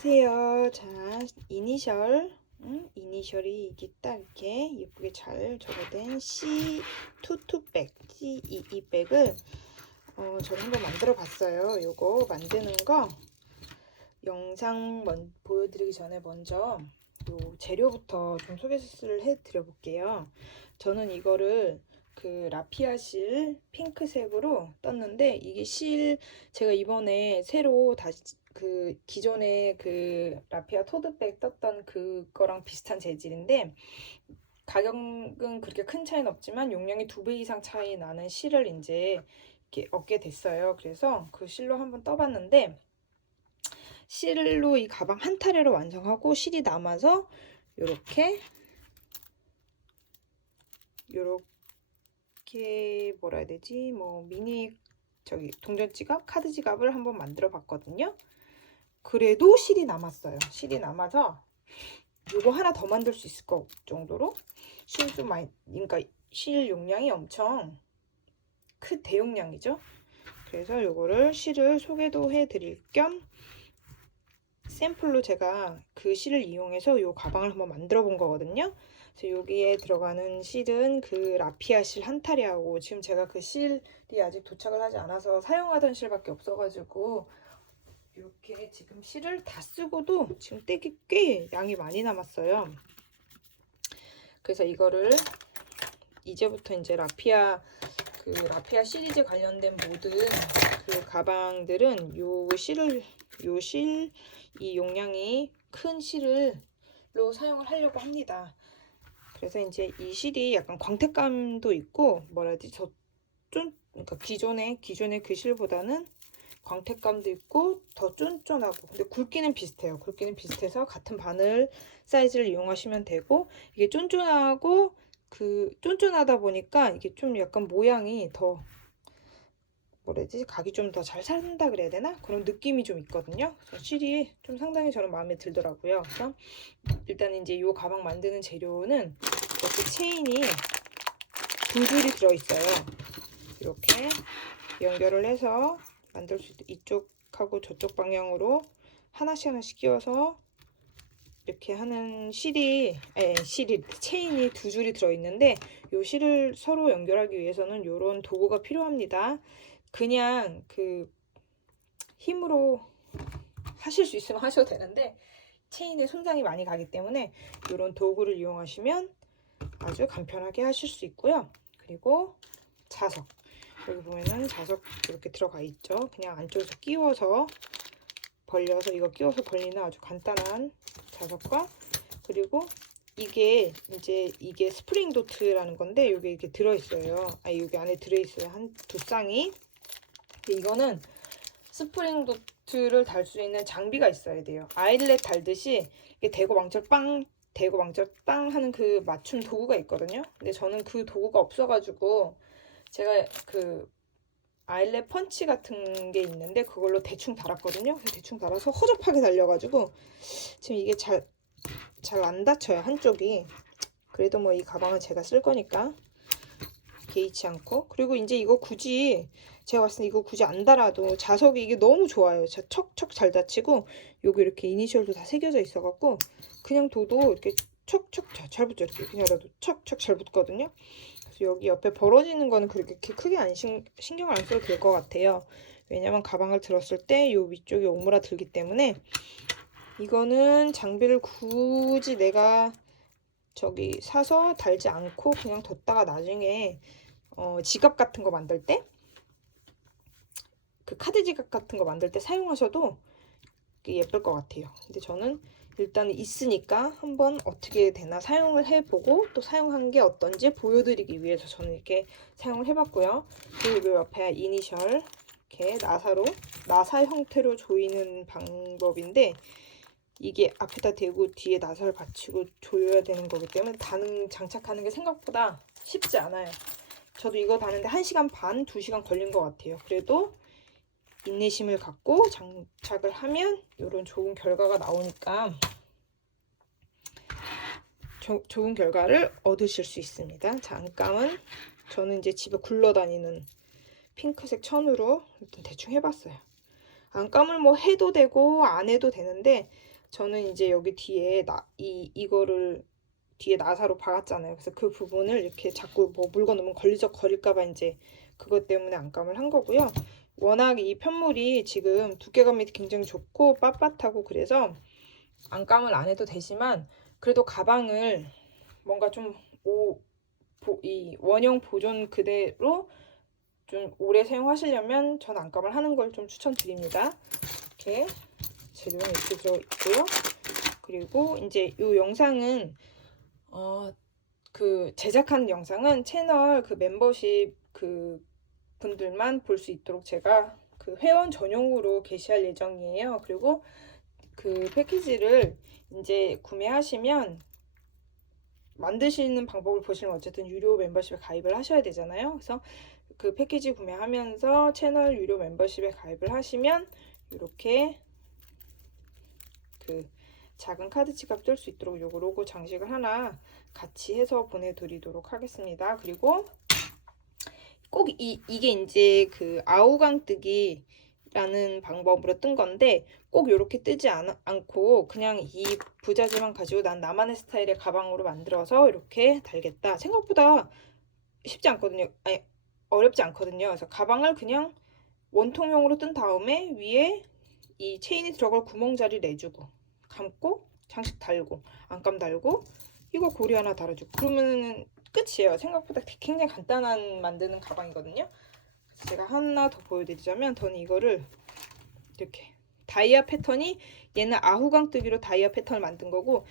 안녕하세요. 자, 이니셜, 음, 이니셜이 이게 딱 이렇게 예쁘게 잘 적어된 C 투투백, C 이이 백을 어, 저는 한번 만들어 봤어요. 요거 만드는 거 영상 먼, 보여드리기 전에 먼저 요 재료부터 좀 소개를 해드려 볼게요. 저는 이거를 그 라피아 실 핑크색으로 떴는데 이게 실 제가 이번에 새로 다시 그 기존에 그 라피아 토드백 떴던 그거랑 비슷한 재질인데 가격은 그렇게 큰 차이는 없지만 용량이 두 배 이상 차이 나는 실을 이제 이렇게 얻게 됐어요. 그래서 그 실로 한번 떠봤는데 실로 이 가방 한 타래로 완성하고 실이 남아서 요렇게 요렇게 뭐라 해야 되지? 뭐 미니 저기 동전 지갑, 카드 지갑을 한번 만들어 봤거든요. 그래도 실이 남았어요. 실이 남아서 요거 하나 더 만들 수 있을 것 정도로 실 좀 많이 그러니까 실 용량이 엄청 큰 대용량이죠. 그래서 요거를 실을 소개도 해 드릴 겸 샘플로 제가 그 실을 이용해서 요 가방을 한번 만들어 본 거거든요. 그래서 여기에 들어가는 실은 그 라피아 실 한 타리하고 지금 제가 그 실이 아직 도착을 하지 않아서 사용하던 실밖에 없어가지고 지금 실을 다 쓰고도 지금 떼기 꽤 양이 많이 남았어요. 그래서 이거를 이제부터 이제 라피아 그 라피아 시리즈 관련된 모든 그 가방들은 요 실을 요 실 이 용량이 큰 실을로 사용을 하려고 합니다. 그래서 이제 이 실이 약간 광택감도 있고 뭐라 해야 되지 저좀 그러니까 기존의 기존의 그 실보다는 광택감도 있고 더 쫀쫀하고 근데 굵기는 비슷해요. 굵기는 비슷해서 같은 바늘 사이즈를 이용하시면 되고 이게 쫀쫀하고 그 쫀쫀하다 보니까 이게 좀 약간 모양이 더 되지 각이 좀 더 잘 산다 그래야 되나 그런 느낌이 좀 있거든요. 실이 좀 상당히 저는 마음에 들더라고요. 그래서 일단 이제 이 가방 만드는 재료는 이렇게 체인이 두 줄이 들어있어요. 이렇게 연결을 해서 만들 수 있, 이쪽하고 저쪽 방향으로 하나씩 하나씩 끼워서 이렇게 하는 실이 에 실이 체인이 두 줄이 들어 있는데 요 실을 서로 연결하기 위해서는 요런 도구가 필요합니다. 그냥 그 힘으로 하실 수 있으면 하셔도 되는데 체인에 손상이 많이 가기 때문에 이런 도구를 이용하시면 아주 간편하게 하실 수 있고요. 그리고 자석 여기 보면은 자석 이렇게 들어가 있죠. 그냥 안쪽에서 끼워서 벌려서 이거 끼워서 벌리는 아주 간단한 자석과 그리고 이게 이제 이게 스프링 도트라는 건데 여기 이렇게 들어있어요. 아 여기 안에 들어있어요. 한 두 쌍이. 이거는 스프링 도트를 달 수 있는 장비가 있어야 돼요. 아일렛 달듯이 이게 대고 망쳐 빵 대고 망쳐 빵 하는 그 맞춤 도구가 있거든요. 근데 저는 그 도구가 없어가지고 제가 그 아일렛 펀치 같은 게 있는데 그걸로 대충 달았거든요. 대충 달아서 허접하게 달려가지고 지금 이게 잘 잘 안 닫혀요 한쪽이. 그래도 뭐 이 가방은 제가 쓸 거니까 개의치 않고 그리고 이제 이거 굳이 제가 봤을 때 이거 굳이 안 달아도 자석이 이게 너무 좋아요. 자, 척척 잘 닫히고 여기 이렇게 이니셜도 다 새겨져 있어갖고 그냥 둬도 이렇게 척척 잘 붙죠. 이렇게 그냥 놔도 척척 잘 붙거든요. 여기 옆에 벌어지는 거는 그렇게 크게 안 신, 신경을 안 써도 될 것 같아요. 왜냐면 가방을 들었을 때요 위쪽이 오므라들기 때문에 이거는 장비를 굳이 내가 저기 사서 달지 않고 그냥 뒀다가 나중에 어, 지갑 같은 거 만들 때 그 카드 지갑 같은 거 만들 때 사용하셔도 예쁠 것 같아요. 근데 저는 일단 있으니까 한번 어떻게 되나 사용을 해보고 또 사용한 게 어떤지 보여드리기 위해서 저는 이렇게 사용을 해봤고요. 그리고 옆에 이니셜 이렇게 나사로 나사 형태로 조이는 방법인데 이게 앞에다 대고 뒤에 나사를 받치고 조여야 되는 거기 때문에 다는 장착하는 게 생각보다 쉽지 않아요. 저도 이거 다는데 1시간 반, 2시간 걸린 것 같아요. 그래도 인내심을 갖고 장착을 하면 이런 좋은 결과가 나오니까 조, 좋은 결과를 얻으실 수 있습니다. 장감은 저는 이제 집에 굴러다니는 핑크색 천으로 일단 대충 해봤어요. 안감을 뭐 해도 되고 안 해도 되는데 저는 이제 여기 뒤에 나, 이, 이거를 뒤에 나사로 박았잖아요. 그래서 그 부분을 이렇게 자꾸 뭐 물건 넣으면 걸리적 거릴까봐 이제 그것 때문에 안감을 한 거고요. 워낙 이 편물이 지금 두께감이 굉장히 좋고 빳빳하고 그래서 안감을 안 해도 되지만 그래도 가방을 뭔가 좀 오, 보, 이 원형 보존 그대로 좀 오래 사용하시려면 전 안감을 하는 걸 좀 추천드립니다. 이렇게 재료는 이렇게 들어 있고요. 그리고 이제 이 영상은 어, 그 제작한 영상은 채널 그 멤버십 그 분들만 볼 수 있도록 제가 그 회원 전용으로 게시할 예정이에요. 그리고 그 패키지를 이제 구매하시면 만드시는 방법을 보시면 어쨌든 유료 멤버십에 가입을 하셔야 되잖아요. 그래서 그 패키지 구매하면서 채널 유료 멤버십에 가입을 하시면 이렇게 그 작은 카드 지갑 뜰 수 있도록 요거 로고 장식을 하나 같이 해서 보내드리도록 하겠습니다. 그리고 꼭 이, 이게 이제 그 아우강뜨기 라는 방법으로 뜬 건데 꼭 이렇게 뜨지 않, 않고 그냥 이 부자재만 가지고 난 나만의 스타일의 가방으로 만들어서 이렇게 달겠다. 생각보다 쉽지 않거든요. 아니 어렵지 않거든요. 그래서 가방을 그냥 원통형으로 뜬 다음에 위에 이 체인이 들어갈 구멍 자리 내주고 감고 장식 달고 안감 달고 이거 고리 하나 달아주고 그러면은 끝이에요 생각보다 굉장히 간단한 만드는 가방이거든요 제가 하나 더 보여드리자면 저는 이거를 이렇게 다이아 패턴이 얘는 아후광뜨기로 다이아 패턴을 만든 거고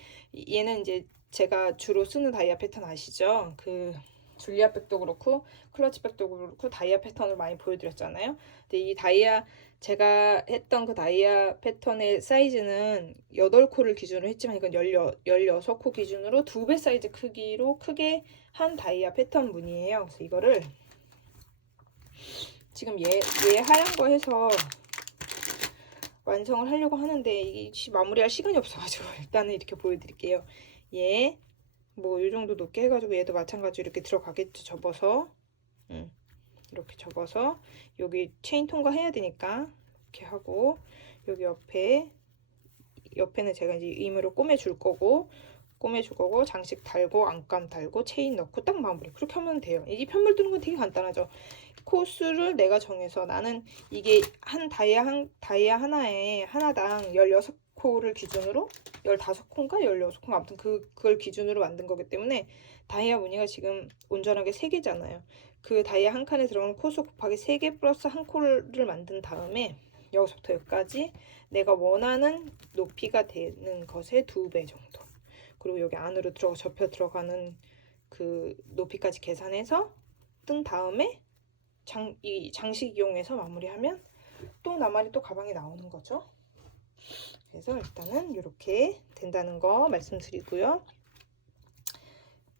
얘는 이제 제가 주로 쓰는 다이아 패턴 아시죠? 그 줄리아 백도 그렇고 클러치 백도 그렇고 다이아 패턴을 많이 보여드렸잖아요. 근데 이 다이아 제가 했던 그 다이아 패턴의 사이즈는 8코를 기준으로 했지만 이건 16, 16코 기준으로 두 배 사이즈 크기로 크게 한 다이아 패턴 무늬예요. 그래서 이거를 지금 얘, 얘 하얀 거 해서 완성을 하려고 하는데 이게 마무리할 시간이 없어가지고 일단은 이렇게 보여드릴게요. 얘 뭐 이 정도 높게 해가지고 얘도 마찬가지로 이렇게 들어가겠죠. 접어서 음, 이렇게 접어서 여기 체인 통과해야 되니까 이렇게 하고 여기 옆에 옆에는 제가 이제 임으로 꼬매줄 거고 꼬매줄 거고 장식 달고 안감 달고 체인 넣고 딱 마무리 그렇게 하면 돼요. 이 편물 뜨는 건 되게 간단하죠. 코수를 내가 정해서 나는 이게 한 다이아 한 다이아 하나에 하나당 16 코를 기준으로 15코인가 16코 아무튼 그 그걸 기준으로 만든 거기 때문에 다이아 무늬가 지금 온전하게 3개잖아요. 그 다이아 한 칸에 들어가는 코수 곱하기 3개 플러스 한 코를 만든 다음에 여기서부터 여기까지 내가 원하는 높이가 되는 것의 두 배 정도. 그리고 여기 안으로 들어가 접혀 들어가는 그 높이까지 계산해서 뜬 다음에 장, 이 장식 이용해서 마무리하면 또 나만이 또 가방이 나오는 거죠. 그래서 일단은 이렇게 된다는 거 말씀드리고요.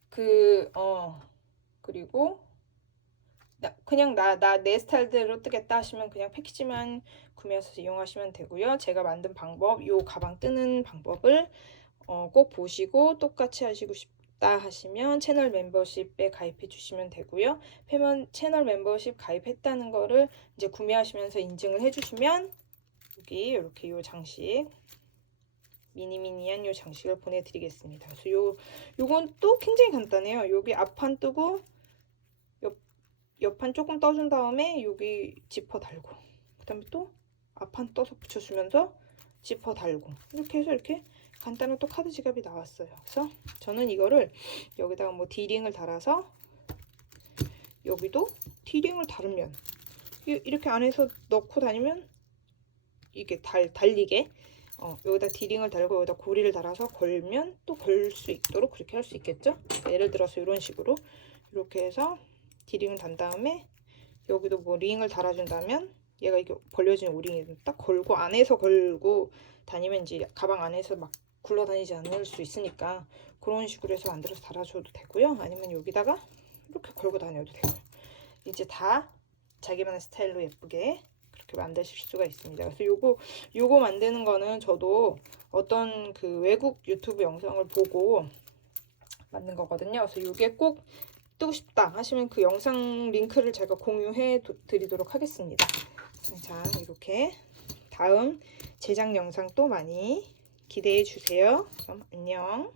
그, 어, 그리고 나, 그냥 나, 나 내 스타일대로 뜨겠다 하시면 그냥 패키지만 구매해서 이용하시면 되고요. 제가 만든 방법, 요 가방 뜨는 방법을 어, 꼭 보시고 똑같이 하시고 싶 싶다 하시면 채널 멤버십에 가입해 주시면 되고요. 페먼 채널 멤버십 가입했다는 거를 이제 구매하시면서 인증을 해 주시면 여기 이렇게 요 장식 미니미니한 요 장식을 보내드리겠습니다. 그래서 요 요건 또 굉장히 간단해요. 여기 앞판 뜨고 옆 옆판 조금 떠준 다음에 여기 지퍼 달고 그다음에 또 앞판 떠서 붙여주면서 지퍼 달고 이렇게 해서 이렇게 간단한 또 카드 지갑이 나왔어요. 그래서 저는 이거를 여기다가 뭐 디링을 달아서 여기도 디링을 달으면 이렇게 안에서 넣고 다니면 이게 달, 달리게 어, 여기다 디링을 달고 여기다 고리를 달아서 걸면 또 걸 수 있도록 그렇게 할 수 있겠죠? 그러니까 예를 들어서 이런 식으로 이렇게 해서 디링을 단 다음에 여기도 뭐 링을 달아준다면 얘가 이게 벌려진 오링이 딱 걸고 안에서 걸고 다니면 이제 가방 안에서 막 굴러다니지 않을 수 있으니까 그런 식으로 해서 만들어서 달아줘도 되고요. 아니면 여기다가 이렇게 걸고 다녀도 되고요. 이제 다 자기만의 스타일로 예쁘게 그렇게 만드실 수가 있습니다. 그래서 요거 요거 만드는 거는 저도 어떤 그 외국 유튜브 영상을 보고 만든 거거든요. 그래서 요게 꼭 뜨고 싶다 하시면 그 영상 링크를 제가 공유해 드리도록 하겠습니다. 자, 이렇게 다음 제작 영상 또 많이 기대해 주세요. 그럼 안녕.